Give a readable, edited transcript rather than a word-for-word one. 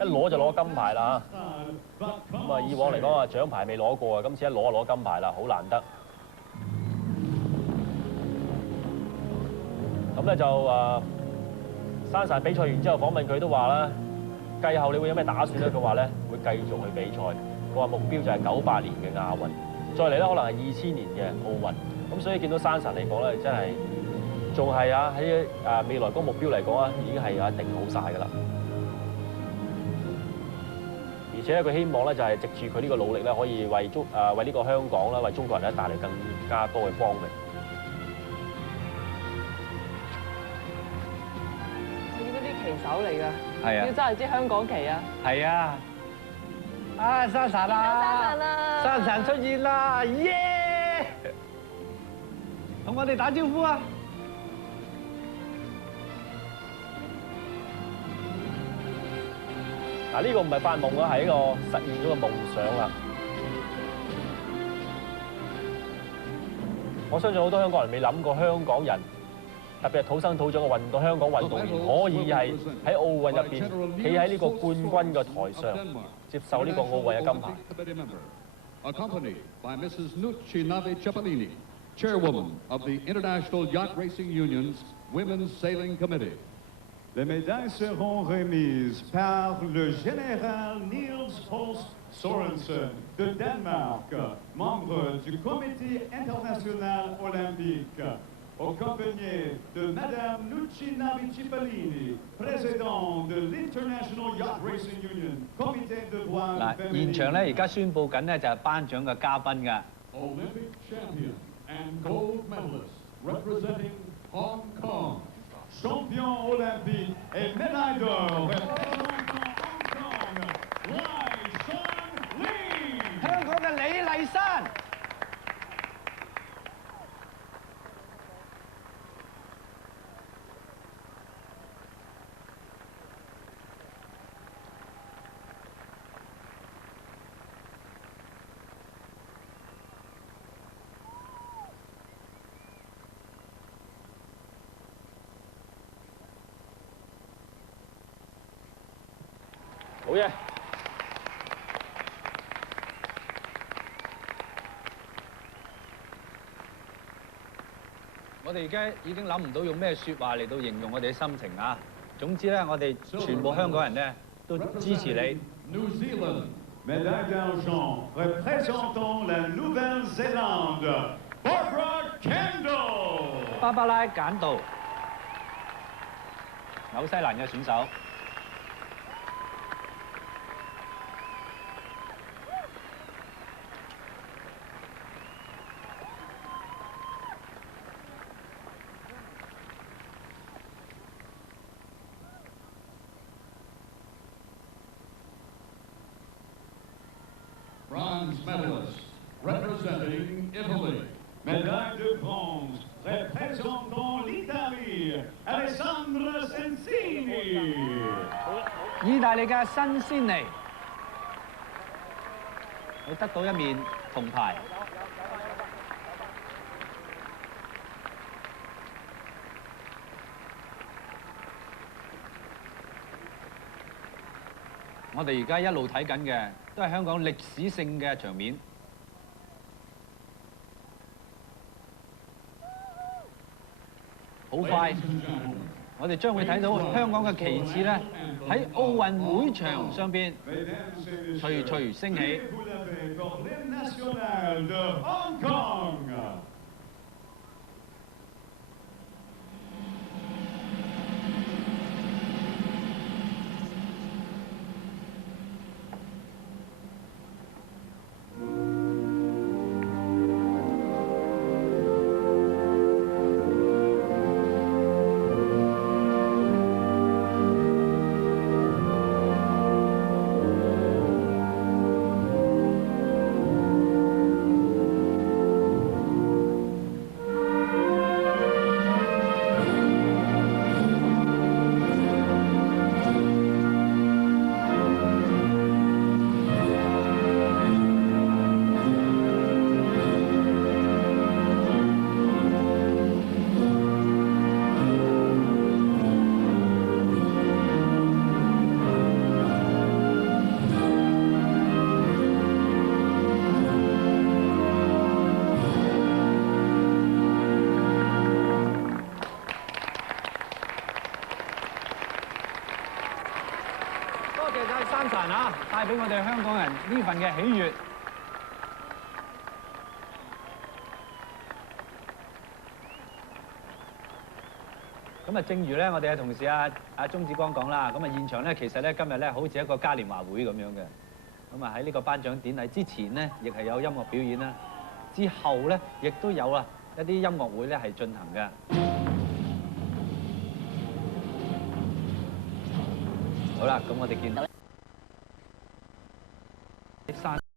一攞就攞金牌啦嚇。咁啊，以往嚟講啊，獎牌未攞過啊，今次一攞就攞金牌啦，好難得。咁咧就珊珊比賽完之後訪問佢都話啦，繼後你會有咩打算咧？佢話咧會繼續去比賽，佢話目標就係98年嘅亞運，再嚟咧可能係2000年嘅奧運。咁所以見到珊珊嚟講咧，真係仲係啊喺未來嗰個目標嚟講啊，已經係定好晒㗎啦。而且佢希望咧就係藉住佢呢個努力咧，可以為呢個香港啦，為中國人咧帶嚟更加多嘅光榮。旗手嚟㗎，係啊，要揸住支香港旗啊！係啊，啊珊珊啊，珊珊出現啦，耶！同我哋打招呼啊！嗱，呢個唔係發夢啊，係一個實現咗嘅夢想啦。我相信好多香港人未諗過香港人。特別係土生土長嘅香港運動員，可以係喺奧運入邊企喺呢個冠軍嘅台上，接受呢個奧運嘅金牌。Accompanied by Mrs. Nucci Cipollini, Chairwoman of the International Yacht Racing Union's Women's Sailing Committee. Les médailles seront remises par le général Niels Holst Sorensen de Danemark, membre du Comité international olympique. Accompagné de Madame Nucci Cipollini, présidente de l'International Yacht Racing Union, comité de voile féminin。嗱，現場咧而家宣佈緊咧就係頒獎嘅嘉賓㗎。Olympic champion and gold medalist representing Hong Kong. Champion olympique et médaille d'or représentant Hong Kong, Lai Shan Lee。香港嘅李麗珊。好嘢！我哋而家已經諗唔到用咩説話嚟到形容我哋嘅心情啊！總之咧，我哋全部香港人咧都支持你。New Zealand, médaille d'argent représentant la Nouvelle-Zélande, Barbara Kendall。芭芭拉簡道，紐西蘭嘅選手。Bronze medalist representing Italy. Médaille de bronze représentant l'Italie, Alessandra Sensini。意大利嘅新鮮尼，佢得到一面銅牌。我哋而家一路睇緊嘅都係香港歷史性嘅場面。好快，我哋將會睇到香港嘅旗幟咧喺奧運會場上邊徐徐升起。謝晒山神啊，帶俾我哋香港人呢份嘅喜悅。咁啊，正如咧我哋嘅同事阿鐘子光講啦，咁啊現場咧其實咧今日咧好似一個嘉年華會咁樣嘅。咁啊喺呢個頒獎典禮之前咧，亦係有音樂表演啦。之後咧，亦都有啦一啲音樂會咧係進行嘅。好啦，咁我哋見到山。